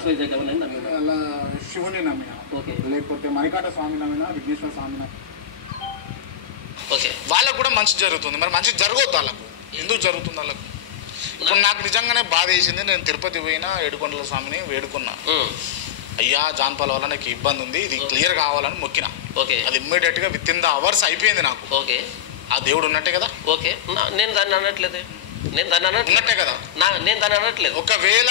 అలా శివుని నమ్మిన, లేకపోతే మణికాట స్వామి నమ్మిన, విఘ్నేశ్వర స్వామి నమ్మిన. ఓకే, వాళ్ళకు కూడా మంచి జరుగుతుంది. మరి మంచి జరగవద్దు వాళ్ళకు, ఎందుకు జరుగుతుంది వాళ్ళకు? ఇప్పుడు నాకు నిజంగానే బాధ వేసింది. నేను తిరుపతి పోయినా, ఏడుకొండల స్వామిని వేడుకున్నా, అయ్యా జాన్పాల వల్ల నాకు ఇబ్బంది ఉంది, ఇది క్లియర్ కావాలని మొక్కిన. ఓకే, అది ఇమ్మీడియట్గా విత్ ఇన్ ద అవర్స్ అయిపోయింది నాకు. ఓకే, ఆ దేవుడు ఉన్నట్టే కదా. ఓకే, నేను దాన్ని అనట్లేదు, నేను దాన్ని ఉన్నట్టే కదా, నేను దాన్ని అనట్లేదు. ఒకవేళ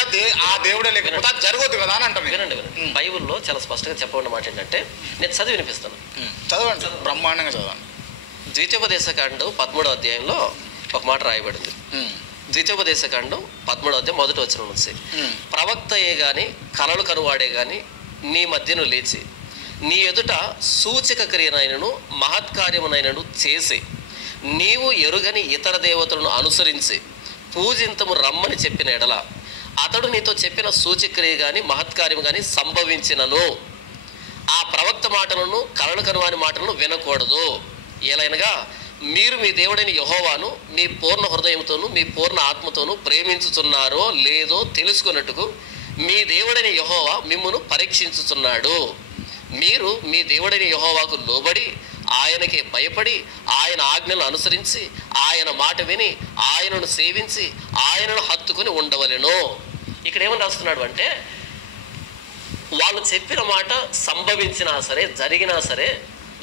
ఆ దేవుడే లేకపోతే అది జరగదు కదా అని అంటాను. వినండి, బైబుల్లో చాలా స్పష్టంగా చెప్పబడిన మాట ఏంటంటే, నేను చదివి వినిపిస్తాను. చదవండి, బ్రహ్మాండంగా చదవండి. ద్వితీయోపదేశకాండం 13వ అధ్యాయంలో ఒక మాట రాయబడింది. ద్వితీయోపదేశకాండం 13వ అధ్యాయం 1వ వచనం నుంచి, ప్రవక్తయే గాని కలలు కనువాడే గాని నీ మధ్యను లేచి నీ ఎదుట సూచక క్రియనైనను మహత్కార్యమునైనను చేసి నీవు ఎరుగని ఇతర దేవతలను అనుసరించి పూజింతము రమ్మని చెప్పిన ఎడల అతడు నీతో చెప్పిన సూచక్రియ కానీ మహత్కార్యం కానీ సంభవించినను ఆ ప్రవక్త మాటలను కలలు కనువాని మాటలను వినకూడదు. ఏలైనగా మీరు మీ దేవుడైన యెహోవాను మీ పూర్ణ హృదయంతోనూ మీ పూర్ణ ఆత్మతోనూ ప్రేమించుచున్నారో లేదో తెలుసుకున్నట్టుకు మీ దేవుడైన యెహోవా మిమ్మును పరీక్షించుచున్నాడు. మీరు మీ దేవుడైన యెహోవాకు లోబడి ఆయనకే భయపడి ఆయన ఆజ్ఞలను అనుసరించి ఆయన మాట విని ఆయనను సేవించి ఆయనను హత్తుకుని ఉండవలెను. ఇక్కడ ఏమని రాస్తున్నాడు అంటే, వాళ్ళు చెప్పిన మాట సంభవించినా సరే జరిగినా సరే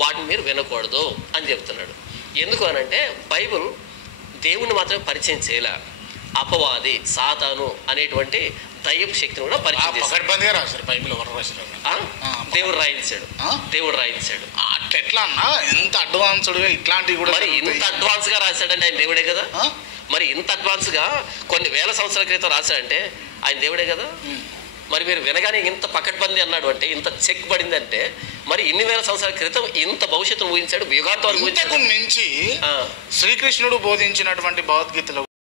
వాటిని మీరు వినకూడదు అని చెప్తున్నాడు. ఎందుకు అనంటే, బైబుల్ దేవుణ్ణి మాత్రమే పరిచయం చేయలే, అపవాది సాతాను అనేటువంటి దయ్యపు శక్తిని కూడా పరిచయం చేశారు. బైబిల్ దేవుడు రాయించాడు, దేవుడు రాయించాడు. ఎట్లా అన్నా ఎంత అడ్వాన్స్డ్గా ఇట్లాంటివి కూడా, మరి ఇంత అడ్వాన్స్ గా రాశాడంటే ఆయన దేవుడే కదా. మరి ఇంత అడ్వాన్స్ గా కొన్ని వేల సంవత్సరాల క్రితం రాశాడంటే ఆయన దేవుడే కదా. మరి మీరు వినగానే ఇంత పకడ్బందీ అన్నాడు అంటే, ఇంత చెక్ పడింది అంటే, మరి ఇన్ని వేల సంవత్సరాల క్రితం ఇంత భవిష్యత్తును ఊహించాడు, యుగాంత వరకు నుంచి శ్రీకృష్ణుడు బోధించినటువంటి భగవద్గీతలో